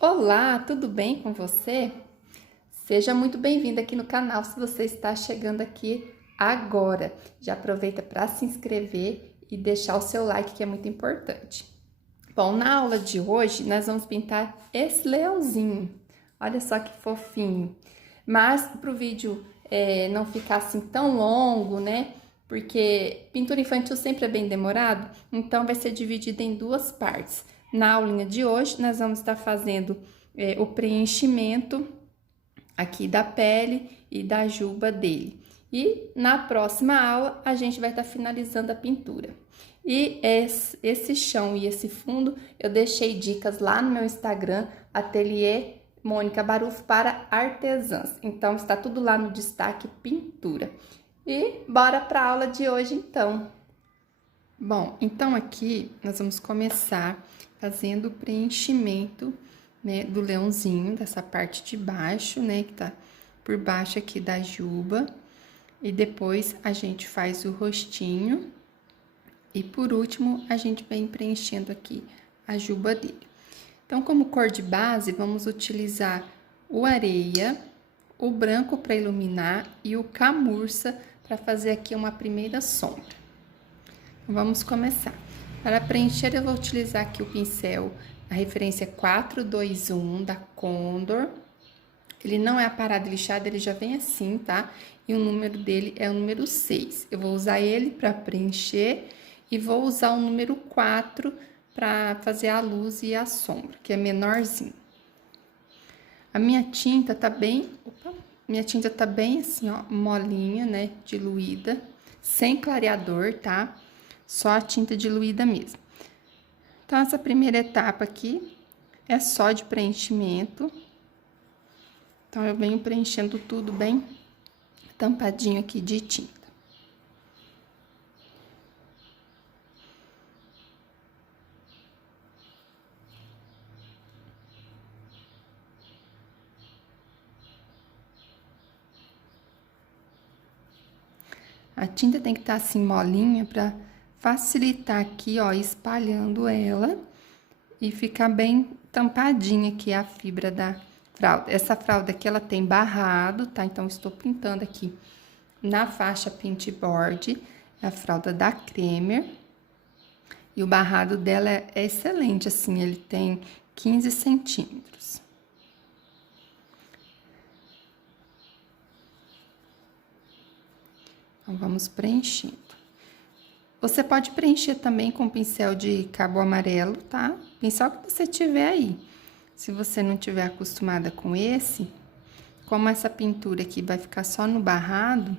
Olá, tudo bem com você? Seja muito bem-vindo aqui no canal se você está chegando aqui agora. Já aproveita para se inscrever e deixar o seu like, que é muito importante. Bom, na aula de hoje nós vamos pintar esse leãozinho. Olha só que fofinho. Mas para o vídeo não ficar assim tão longo, né? Porque pintura infantil sempre é bem demorado, então vai ser dividido em duas partes. Na aulinha de hoje, nós vamos estar fazendo o preenchimento aqui da pele e da juba dele. E na próxima aula, a gente vai estar finalizando a pintura. E esse chão e esse fundo, eu deixei dicas lá no meu Instagram, Ateliê Mônica Barufo para artesãs. Então, está tudo lá no destaque pintura. E bora para a aula de hoje, então. Bom, então aqui nós vamos começar fazendo o preenchimento, né, do leãozinho, dessa parte de baixo, né, que tá por baixo aqui da juba. E depois a gente faz o rostinho. E por último, a gente vem preenchendo aqui a juba dele. Então, como cor de base, vamos utilizar o areia, o branco para iluminar e o camurça para fazer aqui uma primeira sombra. Então, vamos começar. Para preencher, eu vou utilizar aqui o pincel, a referência 421 da Condor. Ele não é aparado e lixado, ele já vem assim, tá? E o número dele é o número 6. Eu vou usar ele para preencher e vou usar o número 4 para fazer a luz e a sombra, que é menorzinho. A minha tinta tá bem... minha tinta tá bem assim, ó, molinha, né? Diluída, sem clareador, tá? Só a tinta diluída mesmo. Então, essa primeira etapa aqui é só de preenchimento. Então, eu venho preenchendo tudo bem tampadinho aqui de tinta. A tinta tem que estar assim molinha para facilitar aqui, ó, espalhando ela e ficar bem tampadinha aqui a fibra da fralda. Essa fralda aqui, ela tem barrado, tá? Então, estou pintando aqui na faixa Paintboard, a fralda da Cremer. E o barrado dela é excelente, assim, ele tem 15 centímetros. Então, vamos preenchendo. Você pode preencher também com pincel de cabo amarelo, tá? Pincel que você tiver aí. Se você não tiver acostumada com esse, como essa pintura aqui vai ficar só no barrado,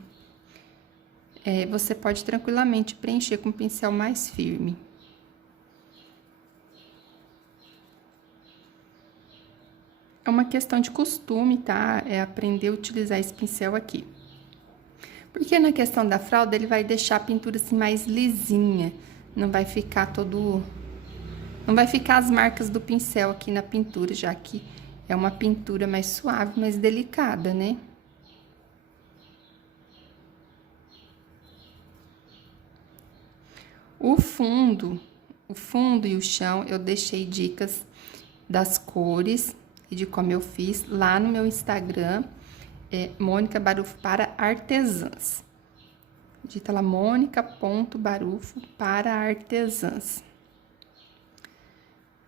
você pode tranquilamente preencher com pincel mais firme. É uma questão de costume, tá? É aprender a utilizar esse pincel aqui. Porque na questão da fralda, ele vai deixar a pintura assim mais lisinha. Não vai ficar não vai ficar as marcas do pincel aqui na pintura, já que é uma pintura mais suave, mais delicada, né? O fundo e o chão, eu deixei dicas das cores e de como eu fiz lá no meu Instagram, Mônica Barufo para artesãs. Digita lá monica.barufo para artesãs.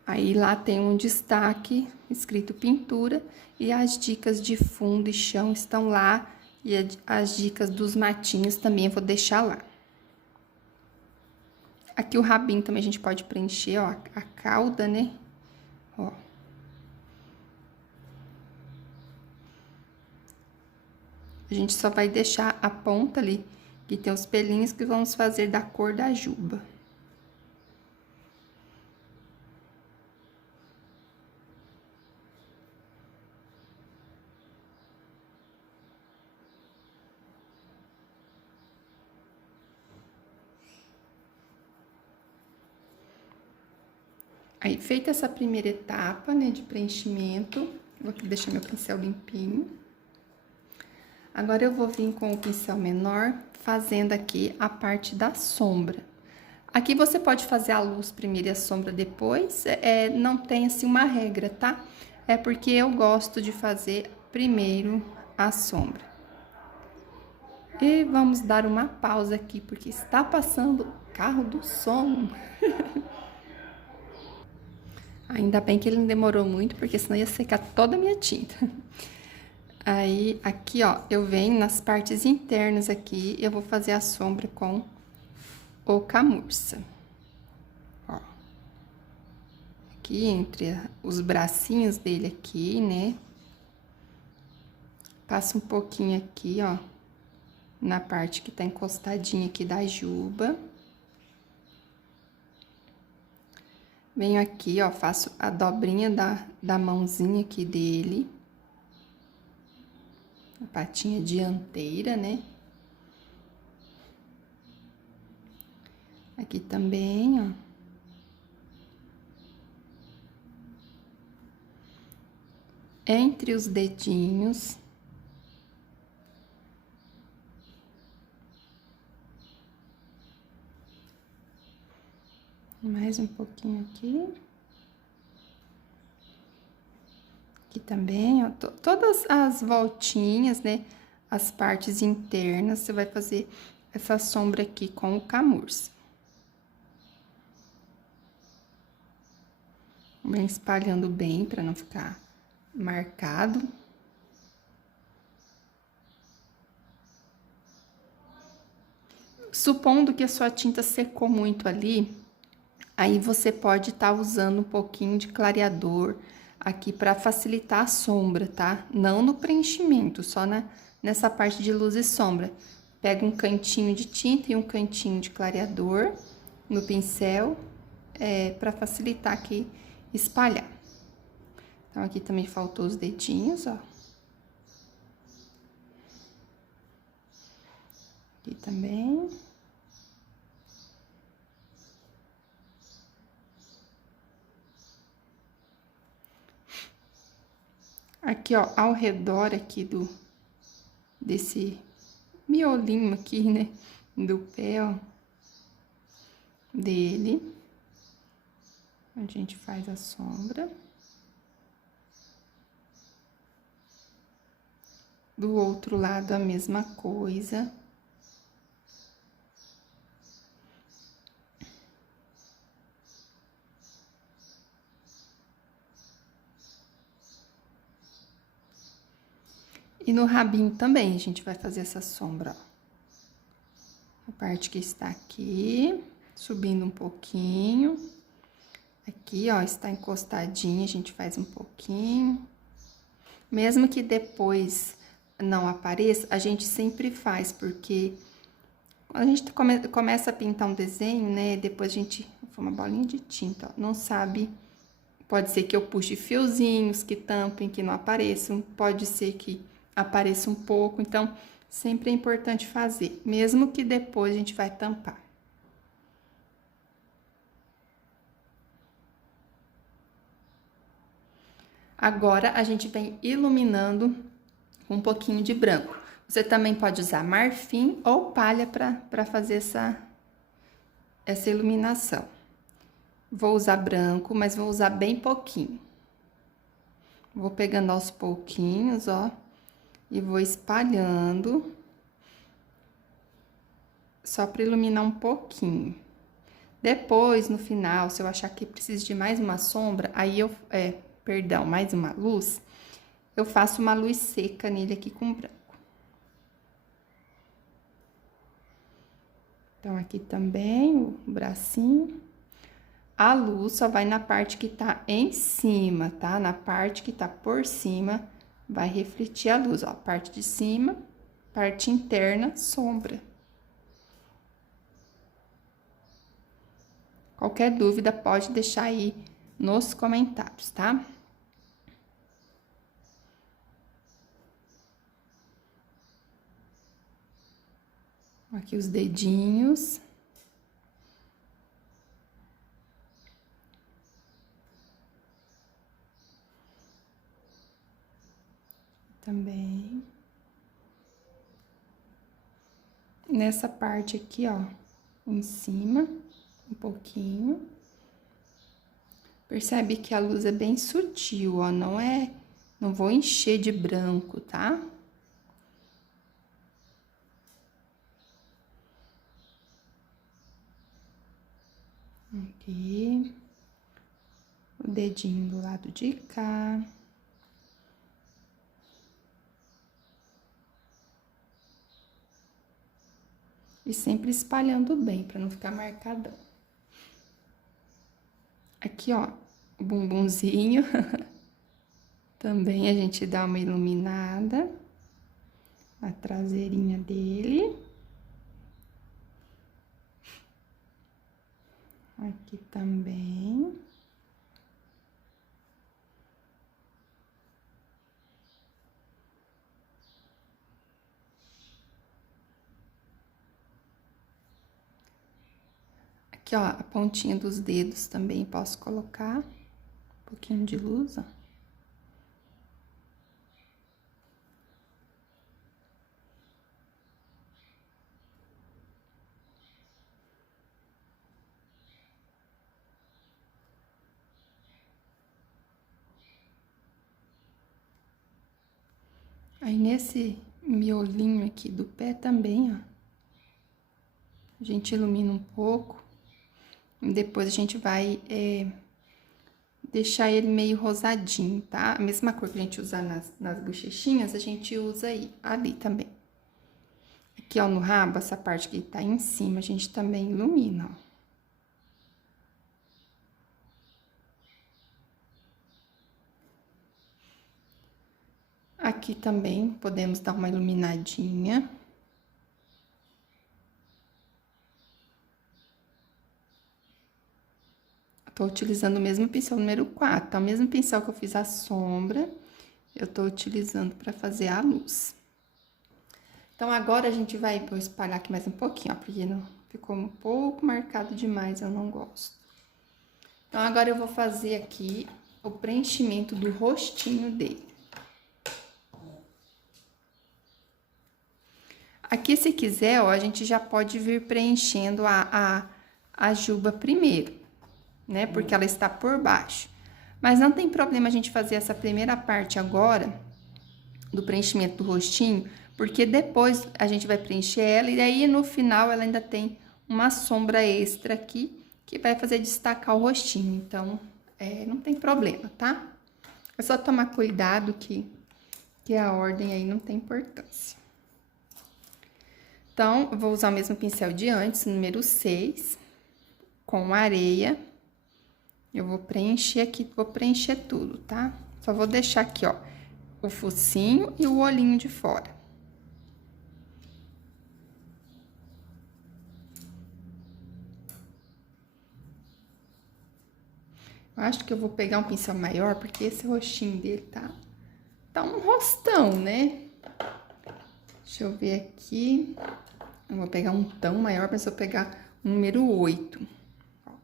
Aí lá tem um destaque escrito pintura e as dicas de fundo e chão estão lá e as dicas dos matinhos também eu vou deixar lá. Aqui o rabinho também a gente pode preencher, ó, a cauda, né? Ó. A gente só vai deixar a ponta ali, que tem os pelinhos que vamos fazer da cor da juba. Aí, feita essa primeira etapa, né, de preenchimento, vou aqui deixar meu pincel limpinho. Agora, eu vou vir com o pincel menor, fazendo aqui a parte da sombra. Aqui você pode fazer a luz primeiro e a sombra depois, não tem assim uma regra, tá? É porque eu gosto de fazer primeiro a sombra. E vamos dar uma pausa aqui, porque está passando o carro do som. Ainda bem que ele não demorou muito, porque senão ia secar toda a minha tinta. Aí, aqui, ó, eu venho nas partes internas aqui, eu vou fazer a sombra com o camurça. Ó. Aqui, entre os bracinhos dele aqui, né? Passa um pouquinho aqui, ó, na parte que tá encostadinha aqui da juba. Venho aqui, ó, faço a dobrinha da mãozinha aqui dele. A patinha dianteira, né? Aqui também, ó. Entre os dedinhos. Mais um pouquinho aqui. Aqui também, ó, todas as voltinhas, né? As partes internas, você vai fazer essa sombra aqui com o camurça. Vem espalhando bem para não ficar marcado. Supondo que a sua tinta secou muito ali, aí você pode estar usando um pouquinho de clareador aqui para facilitar a sombra, tá? Não no preenchimento, só nessa parte de luz e sombra. Pega um cantinho de tinta e um cantinho de clareador no pincel, para facilitar aqui espalhar. Então, aqui também faltou os dedinhos, ó. Aqui também. Aqui, ó, ao redor aqui desse miolinho aqui, né, do pé, ó, dele, onde a gente faz a sombra. Do outro lado, a mesma coisa. E no rabinho também, a gente vai fazer essa sombra, ó. A parte que está aqui, subindo um pouquinho. Aqui, ó, está encostadinha, a gente faz um pouquinho. Mesmo que depois não apareça, a gente sempre faz, porque quando a gente começa a pintar um desenho, né, depois a gente... Foi uma bolinha de tinta, ó, não sabe... Pode ser que eu puxe fiozinhos que tampem, que não apareçam, pode ser que apareça um pouco, então sempre é importante fazer, mesmo que depois a gente vai tampar. Agora, a gente vem iluminando com um pouquinho de branco. Você também pode usar marfim ou palha para fazer essa iluminação. Vou usar branco, mas vou usar bem pouquinho. Vou pegando aos pouquinhos, ó, e vou espalhando, só para iluminar um pouquinho. Depois, no final, se eu achar que precisa de mais uma sombra, aí mais uma luz, eu faço uma luz seca nele aqui com branco. Então, aqui também o bracinho. A luz só vai na parte que tá em cima, tá? Na parte que tá por cima, vai refletir a luz, ó. Parte de cima, parte interna, sombra. Qualquer dúvida, pode deixar aí nos comentários, tá? Aqui os dedinhos. Também. Nessa parte aqui, ó, em cima, um pouquinho. Percebe que a luz é bem sutil, ó, não vou encher de branco, tá? Aqui, o dedinho do lado de cá. E sempre espalhando bem, pra não ficar marcadão. Aqui, ó, o bumbumzinho. Também a gente dá uma iluminada na traseirinha dele. Aqui também. Aqui, ó, a pontinha dos dedos também posso colocar um pouquinho de luz, ó. Aí, nesse miolinho aqui do pé também, ó, a gente ilumina um pouco. E depois a gente vai deixar ele meio rosadinho, tá? A mesma cor que a gente usa nas bochechinhas, a gente usa ali também. Aqui, ó, no rabo, essa parte que tá em cima, a gente também ilumina, ó. Aqui também podemos dar uma iluminadinha. Tô utilizando o mesmo pincel número 4, tá? O mesmo pincel que eu fiz a sombra, eu tô utilizando pra fazer a luz. Então, agora a gente vou espalhar aqui mais um pouquinho, ó, porque não, ficou um pouco marcado demais, eu não gosto. Então, agora eu vou fazer aqui o preenchimento do rostinho dele. Aqui, se quiser, ó, a gente já pode vir preenchendo a juba primeiro, né? Porque ela está por baixo. Mas não tem problema a gente fazer essa primeira parte agora, do preenchimento do rostinho, porque depois a gente vai preencher ela e aí no final ela ainda tem uma sombra extra aqui, que vai fazer destacar o rostinho. Então, não tem problema, tá? É só tomar cuidado que a ordem aí não tem importância. Então, eu vou usar o mesmo pincel de antes, número 6, com areia. Eu vou preencher aqui, vou preencher tudo, tá? Só vou deixar aqui, ó, o focinho e o olhinho de fora. Eu acho que eu vou pegar um pincel maior, porque esse rostinho dele tá um rostão, né? Deixa eu ver aqui. Eu vou pegar um tão maior, mas eu pegar o número 8. Ó, o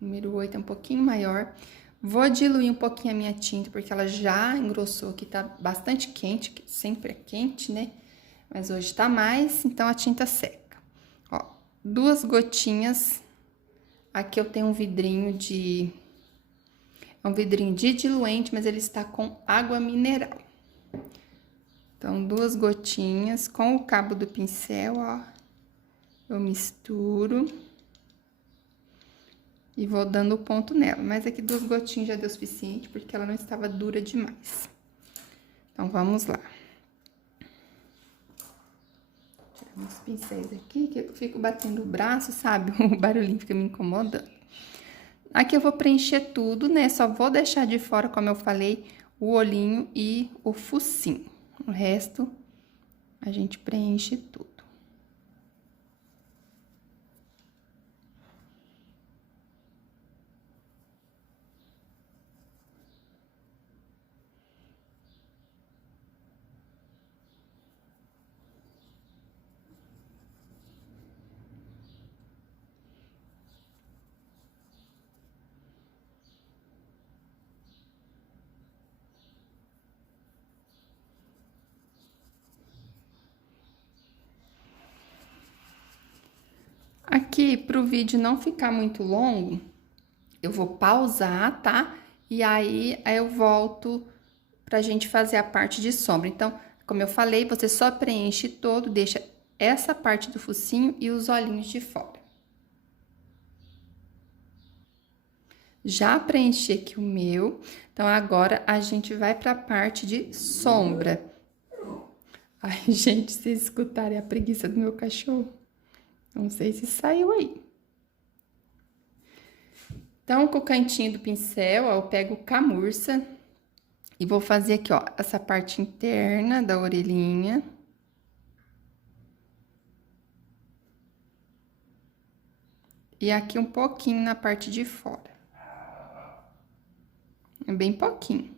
número 8 é um pouquinho maior. Vou diluir um pouquinho a minha tinta, porque ela já engrossou aqui, tá bastante quente, que sempre é quente, né? Mas hoje tá mais, então a tinta seca. Ó, 2 gotinhas. Aqui eu tenho um vidrinho de... É um vidrinho de diluente, mas ele está com água mineral. Então, 2 gotinhas com o cabo do pincel, ó. Eu misturo. E vou dando o ponto nela. Mas aqui 2 gotinhas já deu o suficiente, porque ela não estava dura demais. Então, vamos lá. Tirar os pincéis aqui, que eu fico batendo o braço, sabe? O barulhinho fica me incomodando. Aqui eu vou preencher tudo, né? Só vou deixar de fora, como eu falei, o olhinho e o focinho. O resto, a gente preenche tudo. Aqui, pro vídeo não ficar muito longo, eu vou pausar, tá? E aí eu volto pra gente fazer a parte de sombra. Então, como eu falei, você só preenche todo, deixa essa parte do focinho e os olhinhos de fora. Já preenchi aqui o meu, então agora a gente vai pra parte de sombra. Ai, gente, se vocês escutarem a preguiça do meu cachorro, não sei se saiu aí. Então, com o cantinho do pincel, ó, eu pego o camurça e vou fazer aqui, ó, essa parte interna da orelhinha. E aqui um pouquinho na parte de fora. Bem pouquinho.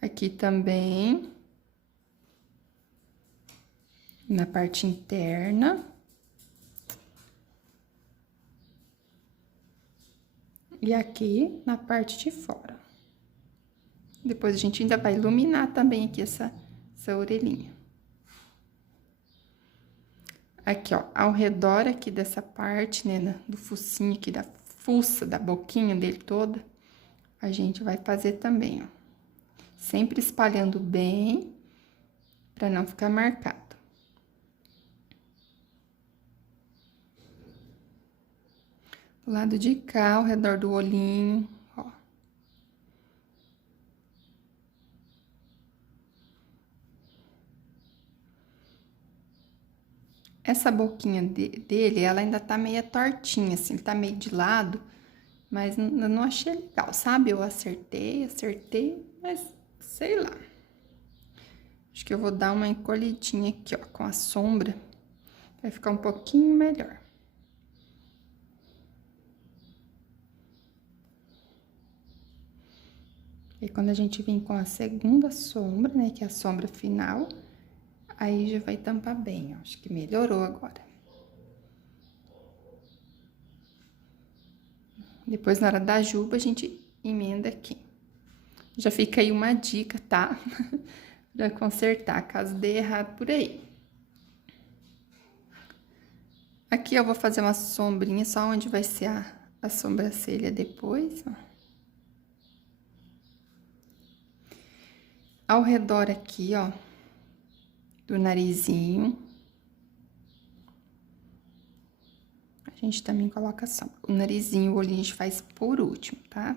Aqui também. Na parte interna. E aqui na parte de fora. Depois a gente ainda vai iluminar também aqui essa orelhinha. Aqui, ó, ao redor aqui dessa parte, né, do focinho aqui, da fuça, da boquinha dele toda, a gente vai fazer também, ó. Sempre espalhando bem, pra não ficar marcado. Do lado de cá, ao redor do olhinho, ó. Essa boquinha dele, ela ainda tá meio tortinha, assim, tá meio de lado, mas eu não achei legal, sabe? Eu acertei, mas sei lá. Acho que eu vou dar uma encolhidinha aqui, ó, com a sombra, vai ficar um pouquinho melhor. E quando a gente vir com a segunda sombra, né, que é a sombra final, aí já vai tampar bem, ó. Acho que melhorou agora. Depois, na hora da juba, a gente emenda aqui. Já fica aí uma dica, tá? Pra consertar, caso dê errado por aí. Aqui eu vou fazer uma sombrinha só onde vai ser a sobrancelha depois, ó. Ao redor aqui, ó, do narizinho. A gente também coloca sombra. O narizinho, o olhinho a gente faz por último, tá?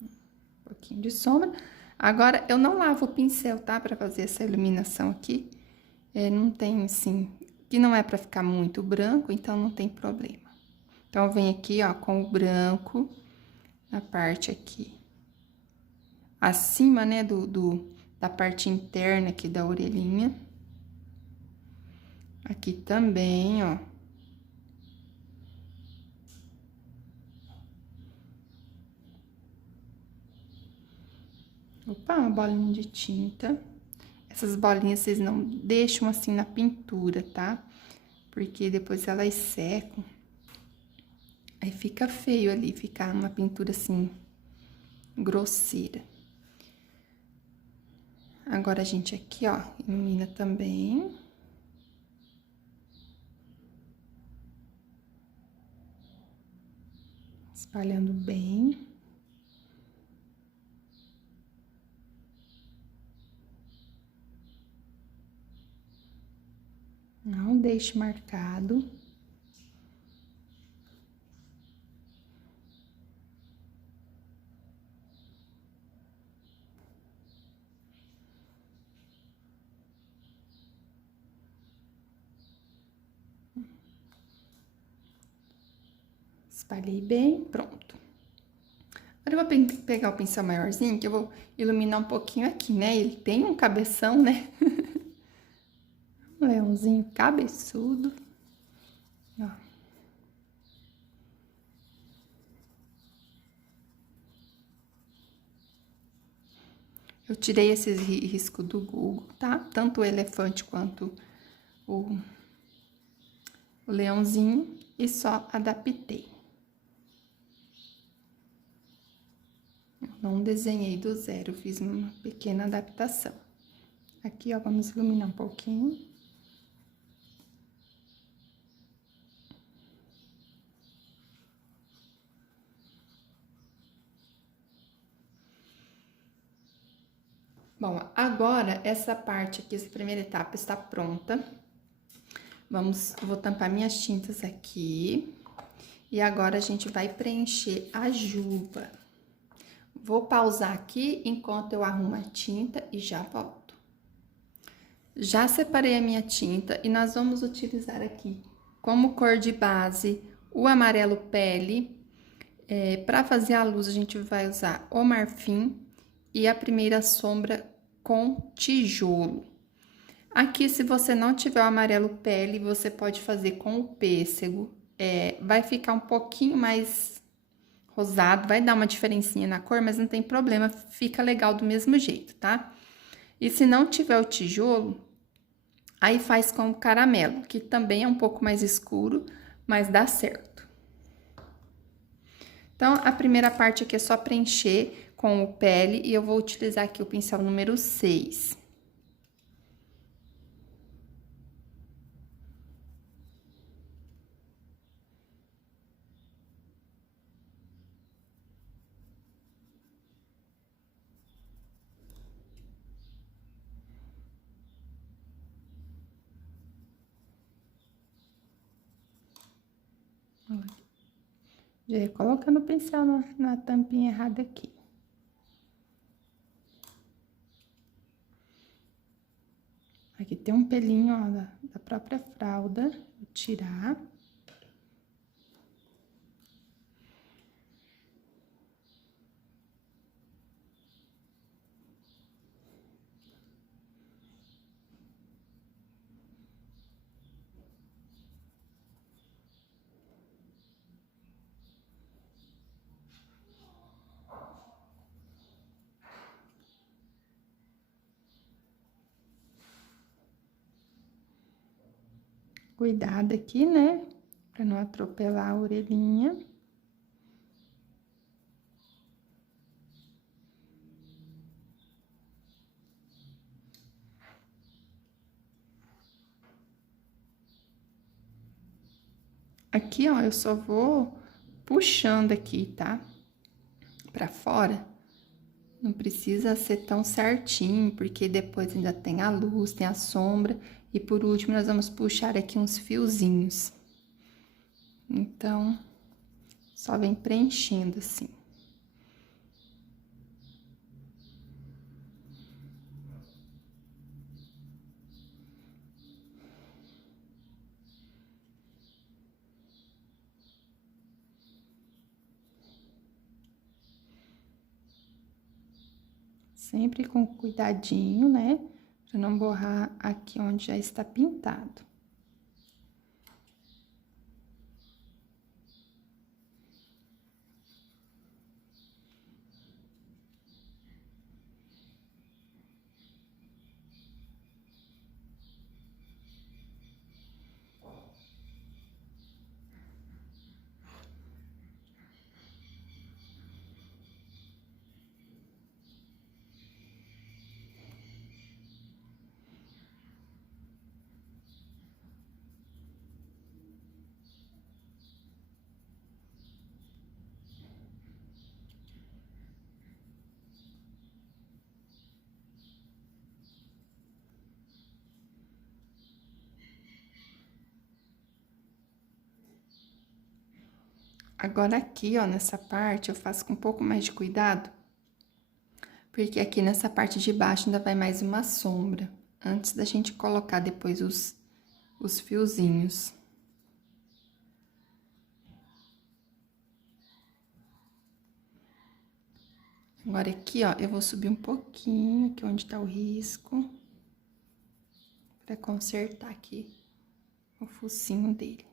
Um pouquinho de sombra. Agora, eu não lavo o pincel, tá? Pra fazer essa iluminação aqui. Não tem, assim, que não é pra ficar muito branco, então não tem problema. Então, vem aqui, ó, com o branco, na parte aqui. Acima, né, da parte interna aqui da orelhinha. Aqui também, ó. Opa, uma bolinha de tinta. Essas bolinhas vocês não deixam assim na pintura, tá? Porque depois elas secam. Aí fica feio ali, fica uma pintura assim, grosseira. Agora a gente aqui, ó, ilumina também. Espalhando bem. Não deixe marcado. Espalhei bem, pronto. Agora eu vou pegar o pincel maiorzinho, que eu vou iluminar um pouquinho aqui, né? Ele tem um cabeção, né? Um leãozinho cabeçudo. Ó. Eu tirei esses riscos do Google, tá? Tanto o elefante quanto o leãozinho, e só adaptei. Eu não desenhei do zero, fiz uma pequena adaptação. Aqui, ó, vamos iluminar um pouquinho. Bom, agora essa parte aqui, essa primeira etapa está pronta. Vou tampar minhas tintas aqui. E agora a gente vai preencher a juba. Vou pausar aqui enquanto eu arrumo a tinta e já volto. Já separei a minha tinta e nós vamos utilizar aqui como cor de base o amarelo pele. Para fazer a luz a gente vai usar o marfim e a primeira sombra com tijolo. Aqui, se você não tiver o amarelo pele, você pode fazer com o pêssego. Vai ficar um pouquinho mais rosado, vai dar uma diferencinha na cor, mas não tem problema, fica legal do mesmo jeito, tá? E se não tiver o tijolo, aí faz com o caramelo, que também é um pouco mais escuro, mas dá certo. Então, a primeira parte aqui é só preencher com o pele e eu vou utilizar aqui o pincel número 6. Já ia colocando o pincel na tampinha errada aqui. Aqui tem um pelinho, ó, da própria fralda, vou tirar. Cuidado aqui, né? Pra não atropelar a orelhinha. Aqui, ó, eu só vou puxando aqui, tá? Pra fora. Não precisa ser tão certinho, porque depois ainda tem a luz, tem a sombra. E por último, nós vamos puxar aqui uns fiozinhos. Então, só vem preenchendo assim. Sempre com cuidadinho, né? Pra não borrar aqui onde já está pintado. Agora aqui, ó, nessa parte, eu faço com um pouco mais de cuidado, porque aqui nessa parte de baixo ainda vai mais uma sombra, antes da gente colocar depois os fiozinhos. Agora aqui, ó, eu vou subir um pouquinho aqui onde tá o risco, pra consertar aqui o focinho dele.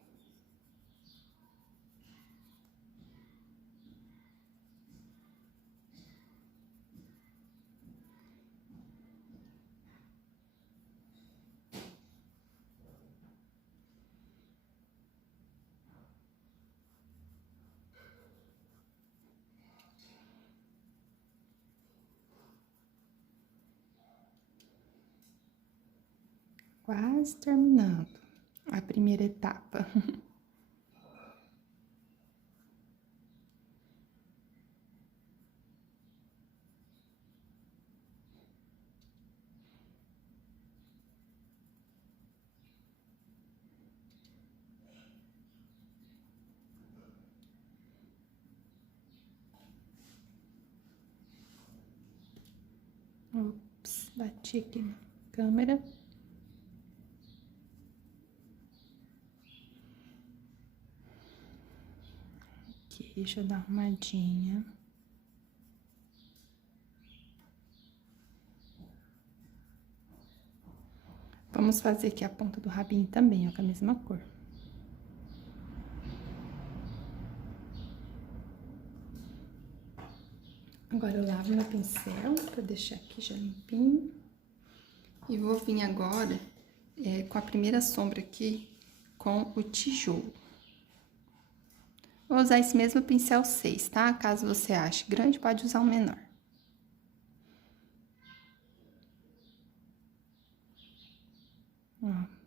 Quase terminando a primeira etapa. Bati aqui na câmera. Aqui, deixa eu dar uma arrumadinha. Vamos fazer aqui a ponta do rabinho também, ó, com a mesma cor. Agora, eu lavo meu pincel pra deixar aqui já limpinho. E vou vir agora com a primeira sombra aqui, com o tijolo. Vou usar esse mesmo pincel 6, tá? Caso você ache grande, pode usar um menor. Ó.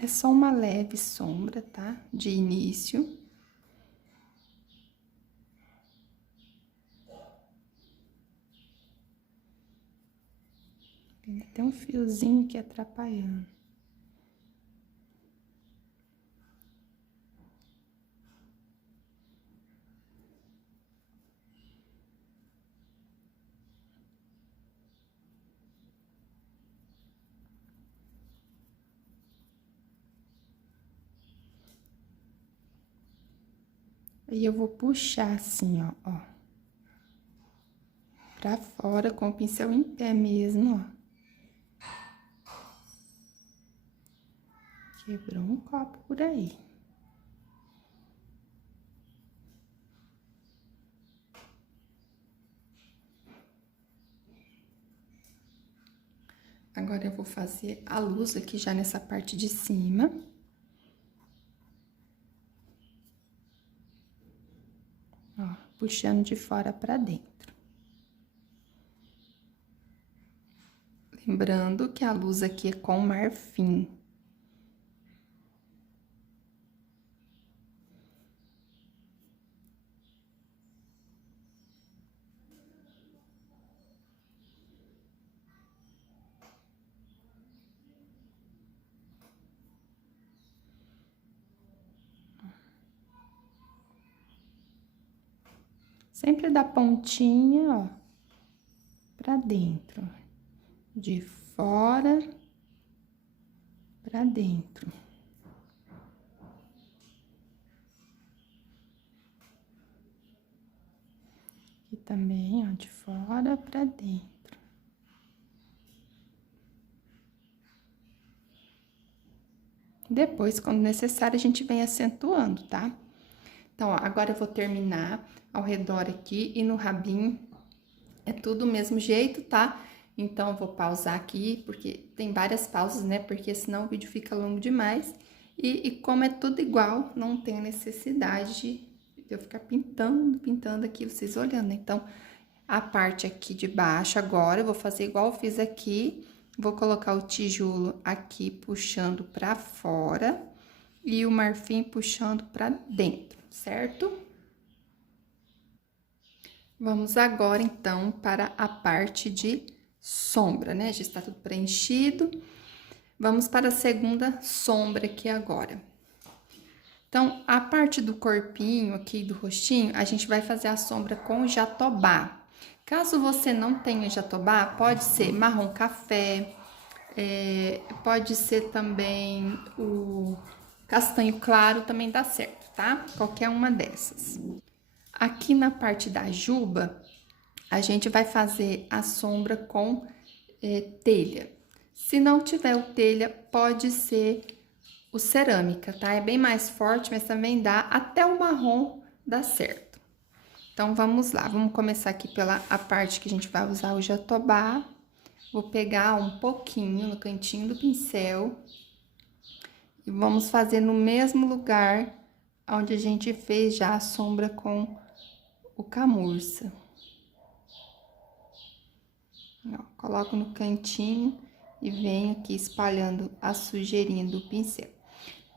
É só uma leve sombra, tá? De início. Tem um fiozinho aqui atrapalhando. Aí, eu vou puxar assim, ó. Pra fora, com o pincel em pé mesmo, ó. Quebrou um copo por aí. Agora, eu vou fazer a luz aqui já nessa parte de cima. Ó, puxando de fora pra dentro. Lembrando que a luz aqui é com marfim. Sempre da pontinha, ó, pra dentro. De fora pra dentro. Aqui também, ó, de fora pra dentro. Depois, quando necessário, a gente vem acentuando, tá? Então, ó, agora eu vou terminar ao redor aqui e no rabinho é tudo do mesmo jeito, tá? Então, eu vou pausar aqui, porque tem várias pausas, né? Porque senão o vídeo fica longo demais. E como é tudo igual, não tem necessidade de eu ficar pintando aqui, vocês olhando. Então, a parte aqui de baixo agora, eu vou fazer igual eu fiz aqui. Vou colocar o tijolo aqui, puxando pra fora. E o marfim puxando pra dentro, certo? Vamos agora, então, para a parte de sombra, né? Já está tudo preenchido. Vamos para a segunda sombra aqui agora. Então, a parte do corpinho aqui, do rostinho, a gente vai fazer a sombra com jatobá. Caso você não tenha jatobá, pode ser marrom café, pode ser também o castanho claro, também dá certo, tá? Qualquer uma dessas. Aqui na parte da juba, a gente vai fazer a sombra com telha. Se não tiver o telha, pode ser o cerâmica, tá? É bem mais forte, mas também dá, até o marrom dá certo. Então, vamos lá, vamos começar aqui pela a parte que a gente vai usar o jatobá. Vou pegar um pouquinho no cantinho do pincel e vamos fazer no mesmo lugar onde a gente fez já a sombra com o camurça. Ó, coloco no cantinho e venho aqui espalhando a sujeirinha do pincel.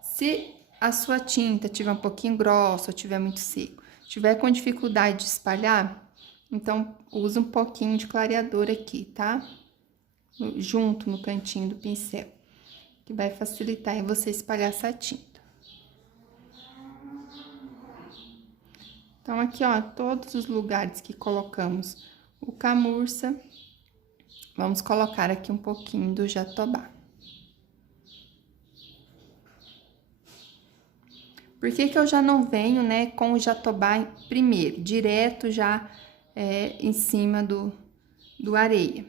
Se a sua tinta tiver um pouquinho grossa ou tiver muito seco, tiver com dificuldade de espalhar, então usa um pouquinho de clareador aqui, tá? Junto no cantinho do pincel, que vai facilitar em você espalhar essa tinta. Então, aqui, ó, todos os lugares que colocamos o camurça, vamos colocar aqui um pouquinho do jatobá. Por que que eu já não venho, né, com o jatobá primeiro, direto já em cima do areia?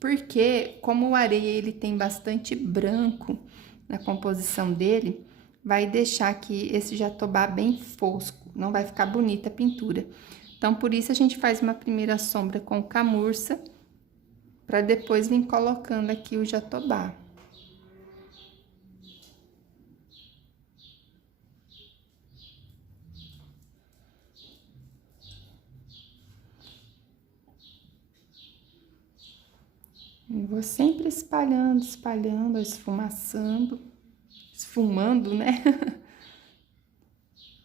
Porque, como o areia ele tem bastante branco na composição dele, vai deixar aqui esse jatobá bem fosco, não vai ficar bonita a pintura. Então, por isso a gente faz uma primeira sombra com camurça, para depois vir colocando aqui o jatobá. Eu vou sempre espalhando, espalhando, esfumaçando, esfumando, né?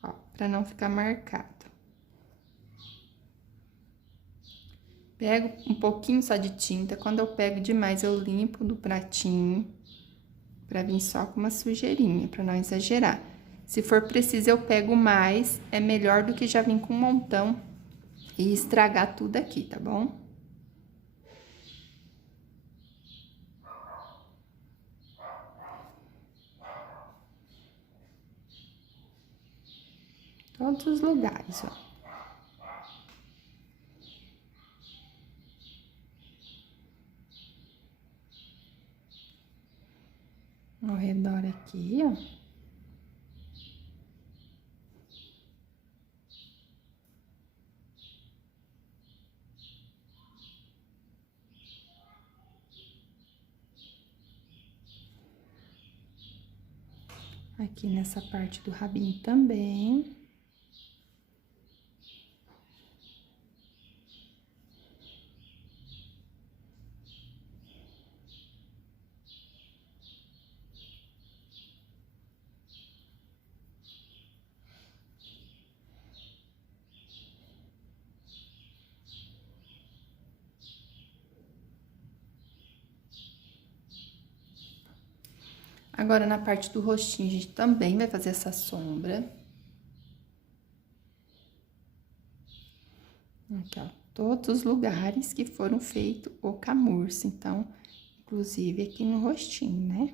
Ó, pra não ficar marcado. Pego um pouquinho só de tinta, quando eu pego demais eu limpo do pratinho, pra vir só com uma sujeirinha, pra não exagerar. Se for preciso eu pego mais, é melhor do que já vir com um montão e estragar tudo aqui, tá bom? Todos os lugares, ó. Ao redor aqui, ó. Aqui nessa parte do rabinho também. Agora, na parte do rostinho, a gente também vai fazer essa sombra. Aqui, ó, todos os lugares que foram feito o camurça, então, inclusive aqui no rostinho, né?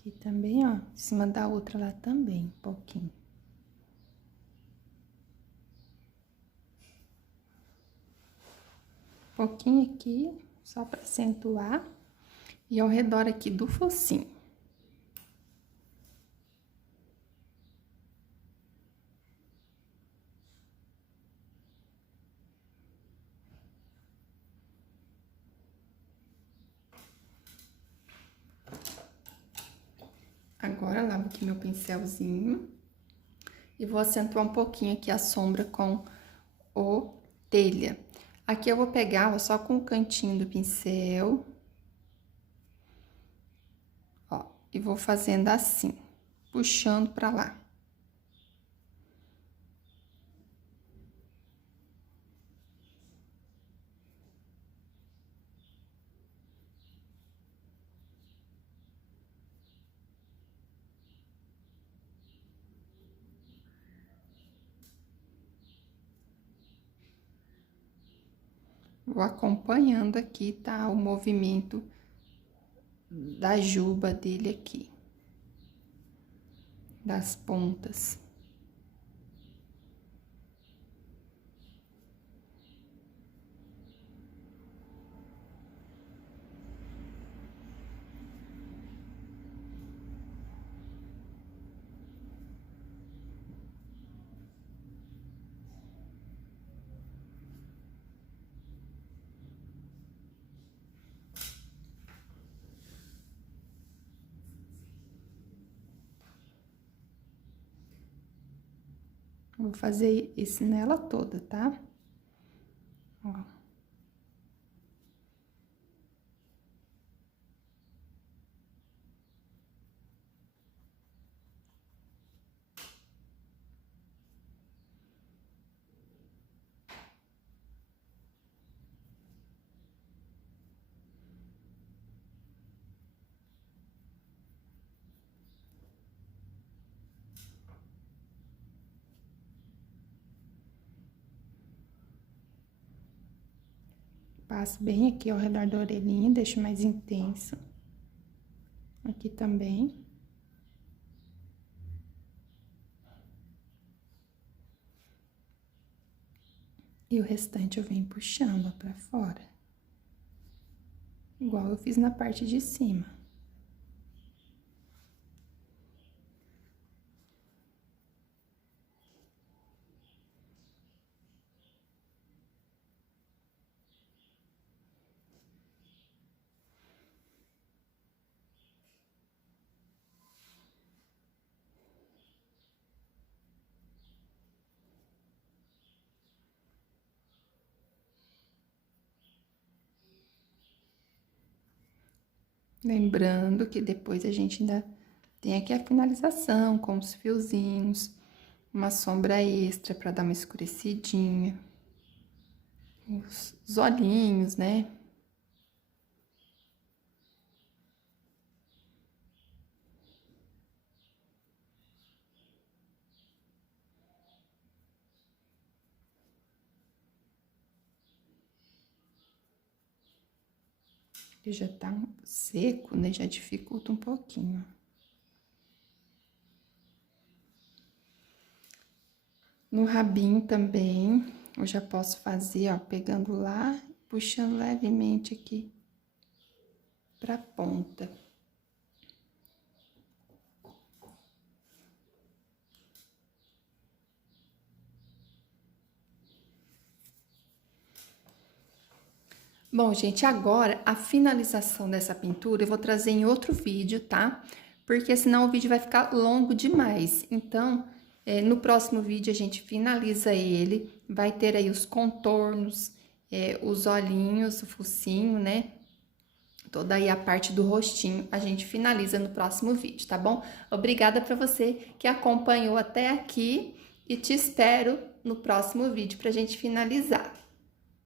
Aqui também, ó, em cima da outra lá também, um pouquinho. Um pouquinho aqui, só pra acentuar. E ao redor aqui do focinho. Agora, lavo aqui meu pincelzinho e vou acentuar um pouquinho aqui a sombra com o telha. Aqui eu vou pegar, ó, só com o cantinho do pincel, ó, e vou fazendo assim, puxando pra lá. Vou acompanhando aqui, tá? O movimento da juba dele aqui. das pontas. Vou fazer isso nela toda, tá? Ó. Passo bem aqui ao redor da orelhinha, deixo mais intenso. Aqui também. E o restante eu venho puxando ó, pra fora. Igual eu fiz na parte de cima. Lembrando que depois a gente ainda tem aqui a finalização com os fiozinhos, uma sombra extra para dar uma escurecidinha, os olhinhos, né? Ele já tá seco, né? Já dificulta um pouquinho. No rabinho também, eu já posso fazer, ó, pegando lá, puxando levemente aqui pra ponta. Bom, gente, agora a finalização dessa pintura eu vou trazer em outro vídeo, tá? Porque senão o vídeo vai ficar longo demais. Então, no próximo vídeo a gente finaliza ele, vai ter aí os contornos, os olhinhos, o focinho, né? Toda aí a parte do rostinho a gente finaliza no próximo vídeo, tá bom? Obrigada pra você que acompanhou até aqui e te espero no próximo vídeo pra gente finalizar.